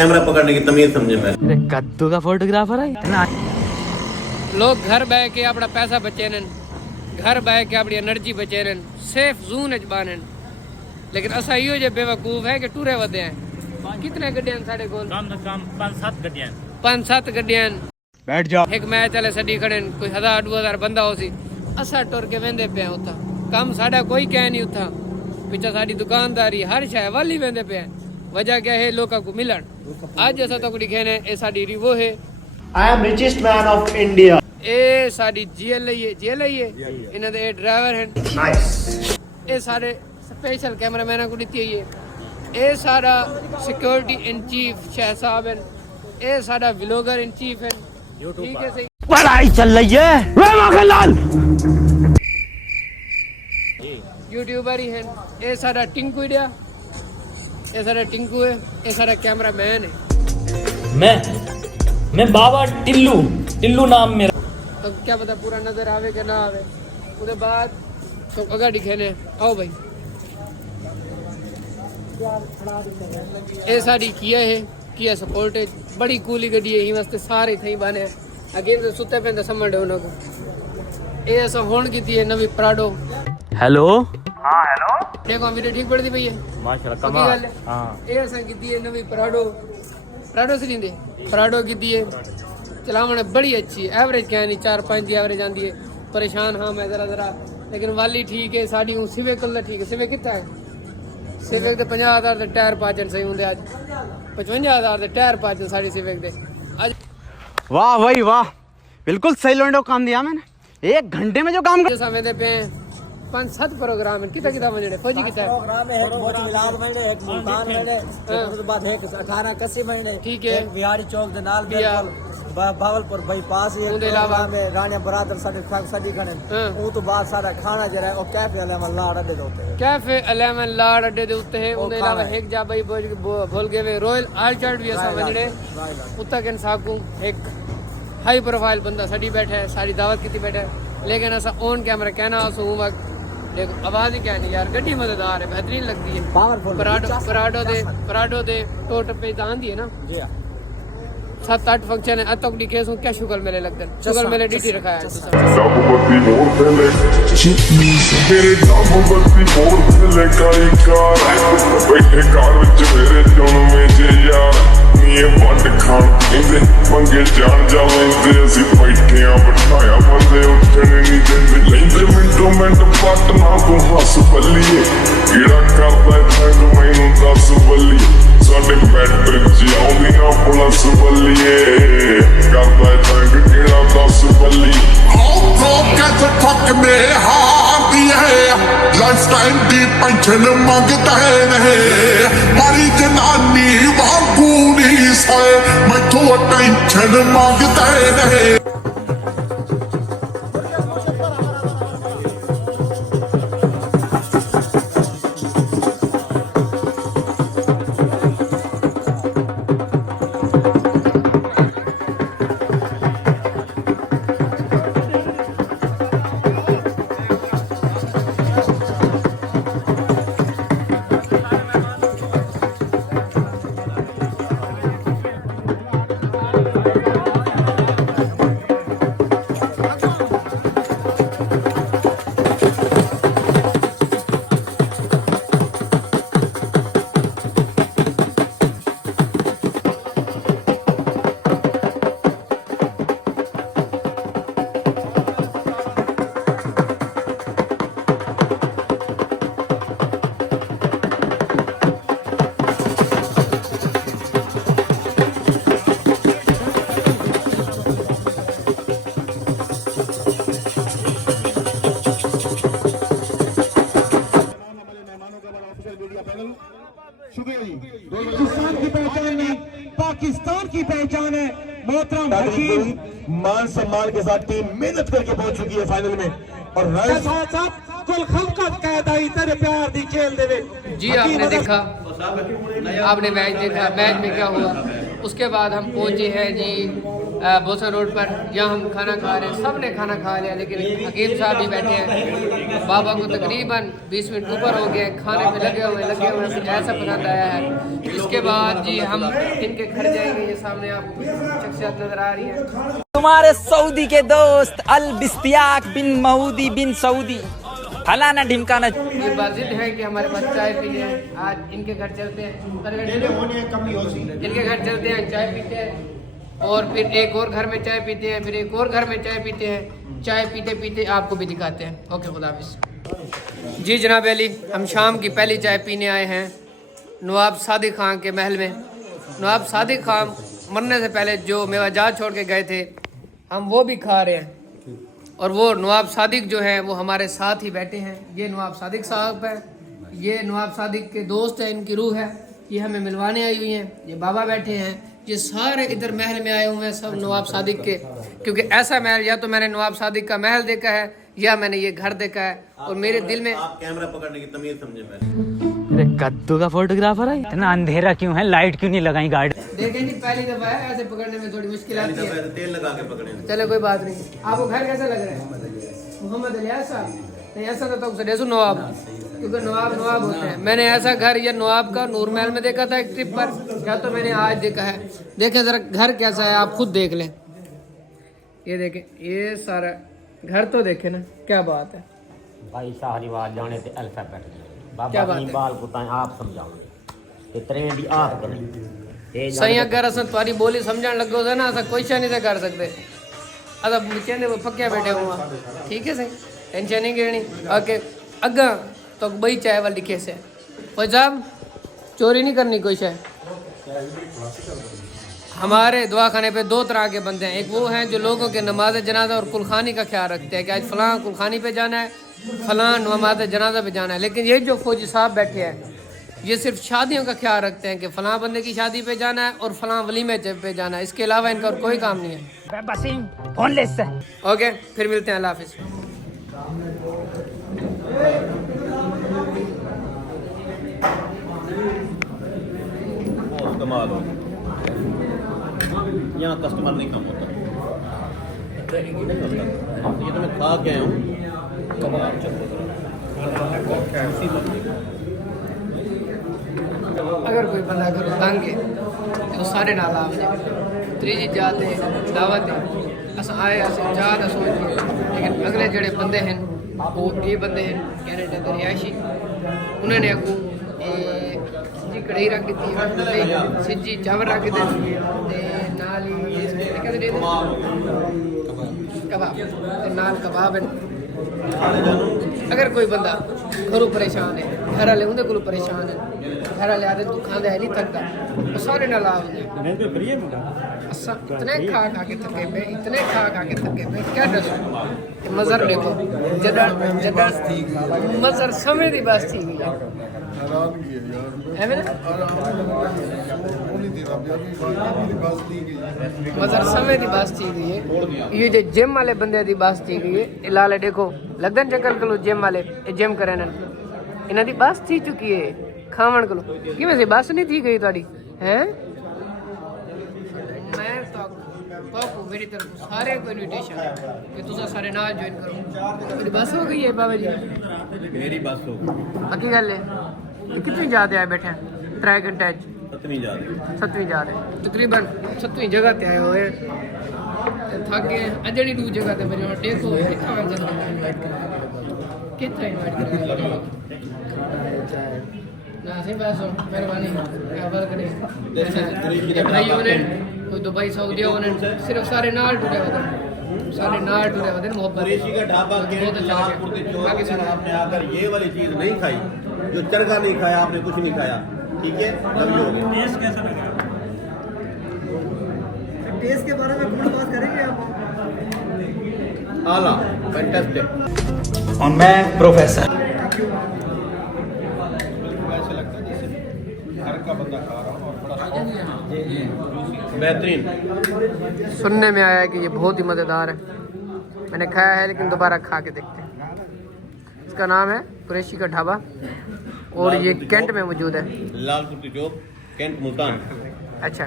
Camera पकड़ने की तमीज समझे मैं कद्दू का फोटोग्राफर है। लोग घर बह के अपना पैसा बचेन, घर बह के अपनी एनर्जी बचेन, सेफ जोन च बानन, लेकिन असा इहो जे बेवकूफ है कि टूरे वधे हैं। कितने गड्डियां साडे कोल? कम से कम 5-7 गड्डियां। बैठ जाओ। एक मैच वाले सडी खड़े कोई 1000-2000 बंदा हो सी, असा टुर के वेंदे पे उता काम साडा कोई कह नहीं उता पिछा साडी दुकानदारी हर शय वाली वेंदे पे। वजह क्या है? लोगों को मिलन। आज असा तो दिखे ने ए साडी रिवो है। I am richest man of India. A sari GL है इन्हां दे ड्राइवर हैं। नाइस। ए सारे स्पेशल कैमरामैन को दी है। ए सारा सिक्योरिटी इन चीफ शाह साहब हैं। ए सारा व्लॉगर इन चीफ हैं। ठीक है सही। पढ़ाई चल रही है मोहनलाल। यूट्यूबर ही हैं। ए सारा टिंकू इंडिया, ए सारा टिंकू है। ए सारा कैमरामैन है। मैं बाबा टिल्लू नाम मेरा। तो क्या पता पूरा नजर आवे कि ना आवे। उसके बाद तो अगर दिखे ने आओ भाई। ए सारी किया सपोर्टेज बड़ी कूली गड्डी है। वास्ते सारे थई बने अगे तो सुते पे समझ उन्हों को। ए ऐसा होन की है नवी प्राडो। हेलो। हाँ हेलो। देखो वीडियो ठीक पड़ती पई है माशाल्लाह कमाल। हां ए ऐसा की है नवी प्राडो से लेंदे प्राडो की है। चलावने बड़ी अच्छी है। एवरेज क्या नहीं 4-5 की एवरेज आंदी है। परेशान हाँ मैं जरा लेकिन वाली ठीक है। साड़ी हूँ सिविक कलर ठीक है। सिविक कितना है? सिविक के 50,000 के टायर पाचन सही होंगे। आज 55,000 के टायर पाचन साड़ी सिविक के आज। वाह भाई वाह, बिल्कुल सही लोंडो काम दिया मैंने। 1 घंटे में जो काम कर समय दे पे 5-7 प्रोग्राम है। कितना बजने फौजी कितना प्रोग्राम है? एक मोती विलास महीने, एक मुल्तान महीने, उसके बाद एक 18 कस्सी महीने, ठीक है। एक बिहारी चौक दे नाल बिल्कुल भावलपुर बाईपास ही एक प्रोग्राम है। रानिया बरादर सदी खड़े वो तो बाद सारा खाना जरा है। और कैफे अलेमन लाड़ अड्डे दे उत्ते है। कैफे अलेमन लाड़ अड्डे दे उत्ते है। उनके अलावा एक जा भाई भूल गए रॉयल आर्चर्ड भी असा वजड़े उत्ता के साकू एक हाई प्रोफाइल बंदा सड़ी बैठा है। सारी दावत की बैठा है। लेकिन ऐसा ऑन कैमरा कहना सो वक्त देखो आवाज ही क्या नहीं यार। गड्डी मजेदार है, बेहतरीन लगती है। पराडो दे टोट पे आंदी है ना। 7-8 फंक्शन है। अब तक दिखे सो क्या शुगर मेले लगते हैं। शुगर मेले डीटी रखा है। मेरे नाम बत्ती मोर ले काई कार बैठे कार विच मेरे चुन में जे यार नीए वंड खान इंदे मंगे जान जावेंदे ਅਸੀਂ ਬੈਠਿਆਂ ਬਿਠਾਇਆ ਬੰਦੇ ਉੱਠਣੇ ਨਹੀਂ ਦਿੰਦੇ ਲੈਂਦੇ ਮਿੰਟੋ ਮਿੰਟ ਪੱਟ ਨਾ ਤੂੰ ਹੱਸ ਬੱਲੀਏ ਕਿਹੜਾ ਕਰਦਾ ਤੈਨੂੰ ਮੈਨੂੰ ਦੱਸ ਬੱਲੀਏ ਸਾਡੇ ਮੈਟਰ ਚ ਆਉਂਦੀਆਂ ਪੁਲਿਸ ਬੱਲੀਏ ਕਰਦਾ ਤੈਨੂੰ ਕਿਹੜਾ ਦੱਸ ਬੱਲੀ ਆਉ ਪ੍ਰੋਕਟ ਫੱਕ ਮੇ ਹਾਰਦੀ ਹੈ ਲਾਈਫ ਟਾਈਮ ਦੀ ਪੈਨਸ਼ਨ ਮੰਗਦਾ ਨਹੀਂ ਮਾਰੀ ਜਨਾਨੀ ਵਾਂਗੂ ਨਹੀਂ ਸਏ ਮੈਥੋਂ ਟੈਨਸ਼ਨ ਮੰਗਦਾ ਨਹੀਂ। हिंदुस्तान की पहचान नहीं पाकिस्तान की पहचान है। मोहतरम हकीम मान सम्मान के साथ टीम मेहनत करके पहुंच चुकी है फाइनल में और कुल खलकत कैदाई तेरे प्यार दी खेल देवे। जी आपने देखा, आपने मैच देखा। मैच में क्या हुआ उसके बाद हम पहुंचे हैं जी बोसा रोड पर, यहाँ हम खाना खा रहे हैं। सब ने खाना खा लिया, लेकिन हकीम साहब भी बैठे हैं। बाबा को तकरीबन 20 मिनट ऊपर हो गए, खाने पे लगे हुए कुछ ऐसा पसंद आया है। इसके बाद जी हम इनके घर जाएंगे। ये सामने आपको शख्सियत नजर आ रही है, तुम्हारे सऊदी के दोस्त अल बिस्तियाक बिन मऊदी बिन सऊदी फलाना ढिमकाना। ये बाजिद है कि हमारे पास चाय पी है। आज इनके घर चलते हैं, इनके घर चलते हैं, चाय पीते हैं, और फिर एक और घर में चाय पीते हैं, फिर एक और घर में चाय पीते हैं। चाय पीते पीते आपको भी दिखाते हैं। ओके, खुदा हाफिज़। जी जनाब अली, हम शाम की पहली चाय पीने आए हैं नवाब सादिक खान के महल में। नवाब सादिक खान मरने से पहले जो मेवाजात छोड़ के गए थे, हम वो भी खा रहे हैं। और वो नवाब सादिक जो हैं वो हमारे साथ ही बैठे हैं। ये नवाब सादिक साहब है, ये नवाब सादिक के दोस्त हैं, इनकी रूह है, ये हमें मिलवाने आई हुई हैं। ये बाबा बैठे हैं, ये सारे इधर महल में आए हुए हैं, सब नवाब सादिक के। क्योंकि ऐसा महल या तो मैंने नवाब सादिक का महल देखा है या मैंने ये घर देखा है। और मेरे दिल में आप कैमरा पकड़ने की तमीज समझे मैंने। अरे कद्दू का फोटोग्राफर है, इतना अंधेरा क्यों है, लाइट क्यों नहीं लगाई गाड़ी? देखें जी, पहली दफा है, ऐसे पकड़ने में थोड़ी मुश्किल आती है। तेल लगा के पकड़े। चलो कोई बात नहीं। आपको घर कैसा लग रहा है? मोहम्मद अलियास साहब नहीं, ऐसा तो नवाब, क्योंकि नवाब नवाब होते हैं। मैंने ऐसा घर या नवाब का नूर महल में देखा था एक ट्रिप पर, या तो मैंने आज देखा है। देखें जरा घर कैसा है, आप खुद देख लें। ये देखें, ये सारा घर तो देखें ना, क्या बात है भाई। शाहरीवाद जाने थे अल्फाबेट क्या बाबा बात की बाल कुताएं आप समझाओगे ते ट्रेंड आप करें सही। अगर अस तुम्हारी बोली समझण लगो थे ना, असा क्वेश्चन नहीं कर सकते। अदा बच्चे वो पक्के बैठे हुआ, ठीक है सही, टेंशन नहीं करनी। ओके, अगा तो बई चाय वाली लिखे से कोई साहब चोरी नहीं करनी कोई शय। हमारे दवाखाने पे 2 तरह के बंदे हैं। एक वो हैं जो लोगों के नमाज जनाजा और कुलखानी का ख्याल रखते हैं कि आज फलां कुलखानी पे जाना है, फलां नमाज जनाजा पे जाना है। लेकिन ये जो फौजी साहब बैठे हैं, ये सिर्फ शादियों का ख्याल रखते हैं कि फलां बंदे की शादी पे जाना है और फलां वलीमे पे जाना है। इसके अलावा इनका और कोई काम नहीं है। बसीम फोन ले से। ओके, फिर मिलते हैं, अल्लाह हाफिज़। कमाल हो, यहाँ कस्टमर नहीं कम होता। ये तो मैं खा के आया हूँ। अगर कोई बंदा करो तंग है तो सारे नाल आ त्रीजी जाते दावत है अस आए अस जात सोच। लेकिन अगले जड़े बंदे हैं वो ये बंदे हैं कैनेडा के रिहायशी, उन्होंने अगू सिजी कढ़ाई रख दी, सिजी चावल रख दे नाल ही कबाब नाल कबाब है। अगर कोई बंदा घरों परेशान है, घर वाले उनके को परेशान है, घर वाले आदत तू खांदा है नहीं थकता, वो सारे नाल आ असा इतने खा के थके पे, इतने खा के थके पे, क्या दसो। मजर देखो जदा मजर समय दी बस थी गई है मजर समय दी बस थी गई है। ये जो जिम वाले बंदे दी बस थी गई है। लाले देखो लगन जंगल कलो जिम वाले जिम करे इन्हां दी बस थी चुकी है खावण कलो कि वैसे बस नहीं थी गई ताड़ी हैं। मैं तो मेरी तरफ सारे को इनविटेशन है कि तुसा सारे नाल ज्वाइन करो। मेरी बस हो गई है बाबा जी, मेरी बस हो पक्की गल है। कितनी जाते आए बैठे 3 घंटे 7वीं जा रही 7वीं जा रहे तकरीबन 7वीं जगह ते आए हुए थक गए। अजड़ी 2 जगह ते मेरे देखो कितना इनवाइट कर ना सही बात हो मेहरबानी क्या बात करें भाइयों ने कोई दुबई सऊदी होने सिर्फ सारे नाल टूटे होते, सारे नाल टूटे होते मोहब्बत। कुरैशी का ढाबा नागपुर के चौक पर आपने आकर ये वाली चीज नहीं खाई, जो चरगा नहीं खाया आपने, कुछ नहीं खाया, ठीक है। टेस्ट कैसा लगा? टेस्ट के बारे में कुछ बात करेंगे आप? आला फैंटास्टिक। और मैं प्रोफेसर। ऐसा लगता है जैसे घर का बंदा खा रहा हूँ और बड़ा बेहतरीन। सुनने में आया है कि ये बहुत ही मज़ेदार है। मैंने खाया है लेकिन दोबारा खा के देखते हैं। इसका नाम है कुरैशी का ढाबा और ये कैंट में मौजूद है। लाल कुर्ती चौक, कैंट मुल्तान। अच्छा,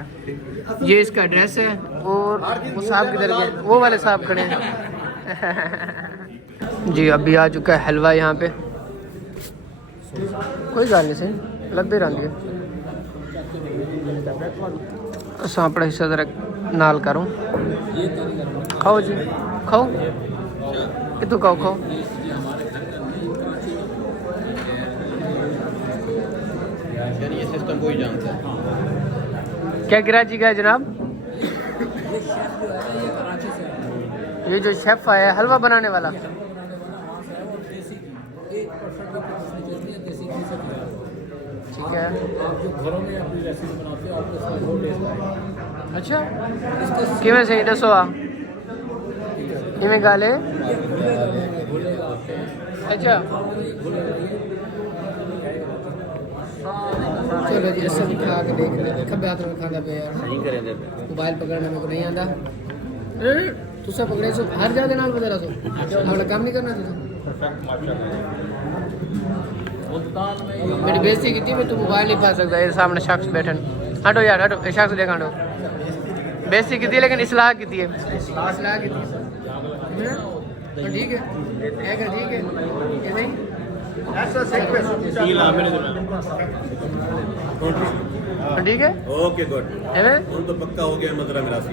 ये इसका एड्रेस है और वो साहब किधर गए? वो वाले साहब खड़े हैं। जी अभी आ चुका है हलवा यहाँ पे। कोई गल नहीं सही लभे रंगे असा अपना हिस्सा जरा नाल करूँ। खाओ जी खाओ, कितों खाओ खाओ। ये सिस्टम कोई जानता है। क्या कराची का है जनाब? ये जो शेफ आया है हलवा बनाने वाला। ठीक है। अच्छा किमें सही दसो आ किमें गाले। अच्छा चलो जी सब खा के देख ले। खब्बे हाथ में खांदा पे यार नहीं करेंगे मोबाइल पकड़ने में को नहीं आंदा। तुसा पकड़े सो हर जादे नाल बदला सो अपना काम नहीं करना तुसा। मेरी बेइज्जती की थी मैं तू मोबाइल नहीं पा सकता। ये सामने शख्स बैठन। हटो यार हटो, ये शख्स देखा हटो। बेइज्जती की थी लेकिन इस्लाह की थी। इस्लाह की थी ठीक है ठीक है ये नहीं ठीक है ओके गुड तो पक्का हो गया मजरा मिरासी।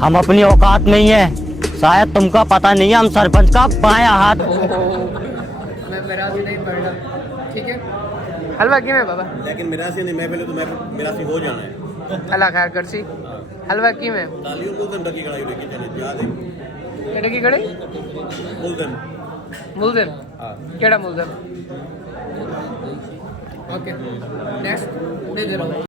हम अपनी औकात नहीं है, शायद तुमको पता नहीं है, हम सरपंच का बायां हाथ। मैं मिरासी नहीं पढ़ना ठीक है। हलवा क्यों है बाबा? लेकिन मिरासी नहीं, मैं पहले तो मैं मिरासी हो जाना है। अल्लाह खैर करसी। हलवा क्यों है? तालियों मुल्जम डकी कढ़ाई लेके चले याद है डकी कड़े मुल्जम मुल्जम केड़ा मुल्जम? ओके नेक्स्ट दे दे रहा हूँ।